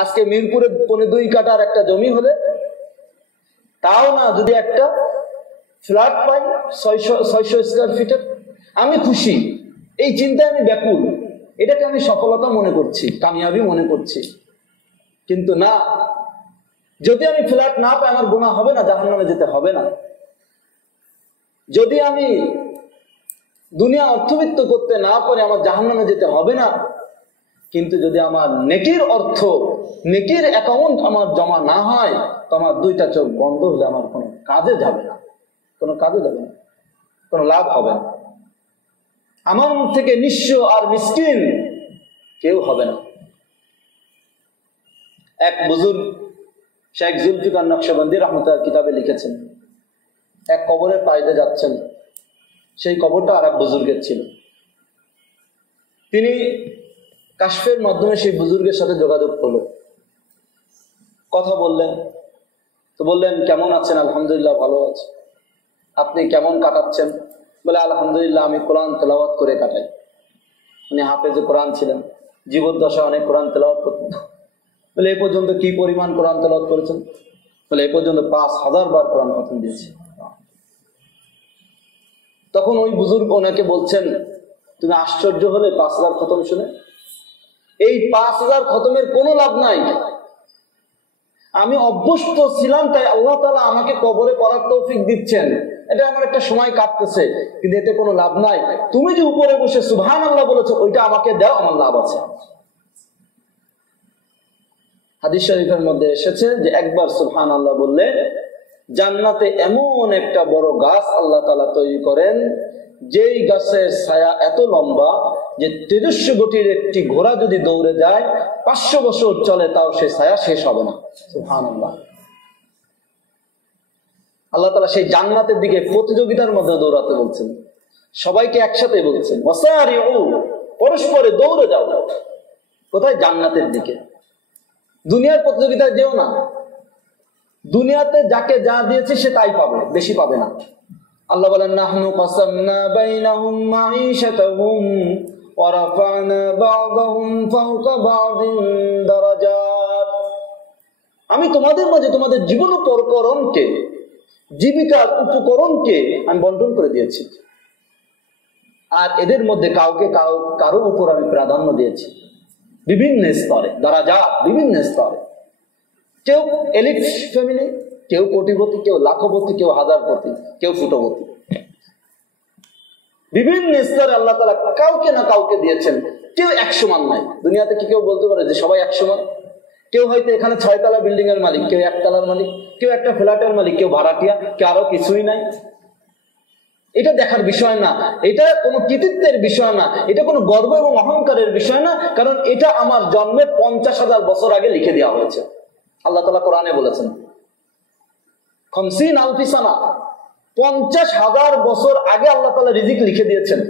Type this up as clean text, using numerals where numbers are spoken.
আজকে মিরপুরে 2.5 কাঠার একটা জমি হলে, তাও না যদি একটা ফ্ল্যাট পাই 600 স্কয়ার ফিটের, আমি খুশি। এই চিন্তায় আমি ব্যাকুল, এটাকে আমি সফলতা মনে করছি, কামিয়াবি মনে করছি। কিন্তু না, যদি আমি ফ্ল্যাট না পাই আমার গুনাহ হবে না, জাহান্নামে যেতে হবে না। যদি আমি দুনিয়া অর্থবিত্ত করতে না পারি আমার জাহান্নামে যেতে হবে না। কিন্তু যদি আমার নেকির অর্থ, নেকির অ্যাকাউন্ট আমার জমা না হয়, তো আমার 2টা চোখ বন্ধ হলে আমার কোনো কাজে যাবে না, কোনো কাজে যাবে না, কোনো লাভ হবে না। আমার থেকে নিঃস্ব আর মিসকিন কেউ হবে না। এক বুজুর্গ শেখ জুলফিকার নকশবন্দি রহমতুল্লাহ কিতাবে লিখেছেন, এক কবরের পাইতে যাচ্ছেন, সেই কবরটা আর এক বুজুর্গের ছিল। তিনি কাশফের মাধ্যমে সেই বুজুর্গের সাথে যোগাযোগ করলো, কথা বললেন। তো বললেন, কেমন আছেন? আলহামদুলিল্লাহ ভালো আছে। আপনি কেমন কাটাচ্ছেন? বলে, আলহামদুলিল্লাহ আমি কোরআন তেলাওয়াত করে কাটাই। উনি হাফেজে কোরআন ছিলেন, জীবদ্দশা অনেক কোরআন তেলাওয়াত করতেন। বলে, এ পর্যন্ত কি পরিমাণ কোরআন তেলাওয়াত করেছেন? বলে, এ পর্যন্ত 5000 বার কোরআন খতম দিয়েছি। তখন ওই বুজুর্গ ওনাকে বলছেন, তুমি আশ্চর্য হলে 5000 খতম শুনে? এই 5000 খতমের কোনো লাভ নাই। আমি অভ্যস্ত ছিলাম, তাই আল্লাহ তাআলা আমাকে কবরে পড়ার তৌফিক দিচ্ছেন, এটা আমার একটা সময় কাটতেছে, কিন্তু এতে কোনো লাভ নাই। তুমি যে উপরে বসে সুবহানাল্লাহ বলেছো, ওইটা আমাকে দাও, আমার লাভ আছে। হাদিস শরীফের মধ্যে এসেছে যে একবার সুবহানাল্লাহ বললে জান্নাতে এমন একটা বড় গাছ আল্লাহ তাআলা তৈরি করেন, যেই গাছের ছায়া এত লম্বা যে তেজস্ব গতির একটি ঘোড়া যদি দৌড়ে যায় 500 বছর চলে, তাও সে ছায়া শেষ হবে না। সুবহানাল্লাহ। আল্লাহ তাআলা সেই জান্নাতের দিকে প্রতিযোগিতার মধ্যে দৌড়াতে বলছেন, সবাইকে একসাথে বলছেন, ওয়াসারিউ, পরস্পরে দৌড়ে যাও। কোথায়? জান্নাতের দিকে। দুনিয়ার প্রতিযোগিতায় যেও না। দুনিয়াতে যাকে যা দিয়েছে সে তাই পাবে, বেশি পাবে না। আল্লাহ বলেন, নাহনু কাসামনা বাইনাহুম মাঈশাতাহুম ওয়া রাফা'না বা'দাহুম ফাওকা বা'দিন দারাজাত। আমি তোমাদের মাঝে তোমাদের জীবন উপকরণকে, জীবিকার উপকরণকে আমি বন্টন করে দিয়েছি, আর এদের মধ্যে কাউকে কারো উপর আমি প্রাধান্য দিয়েছি বিভিন্ন স্তরে, দারাজাত, বিভিন্ন স্তরে। কেউ এলিট ফ্যামিলি, কেউ কোটিপতি, কেউ লাখপতি, কেউ হাজারপতি, কেউ ফুটপতি। বিভিন্ন স্তরে আল্লাহ তাআলা কাউকে না কাউকে দিয়েছেন। কেউ এক সমান নাই। দুনিয়াতে কি কেউ বলতে পারে যে সবাই এক সমান? কেউ হয়তো এখানে 6 তলা বিল্ডিং এর মালিক, কেউ 1 তলার মালিক, কেউ একটা ফ্ল্যাটের মালিক, কেউ ভাড়াটিয়া, কেউ আরো কিছুই নাই। এটা দেখার বিষয় না, এটা কোনো কৃতিত্বের বিষয় না, এটা কোনো গর্ব এবং অহংকারের বিষয় না, কারণ এটা আমার জন্মের 50,000 বছর আগে লিখে দেওয়া হয়েছে। আল্লাহ তাআলা কোরআনে বলেছেন 50,000 সানা, 50,000 বছর আগে আল্লাহ তাআলা রিজিক লিখে দিয়েছেন।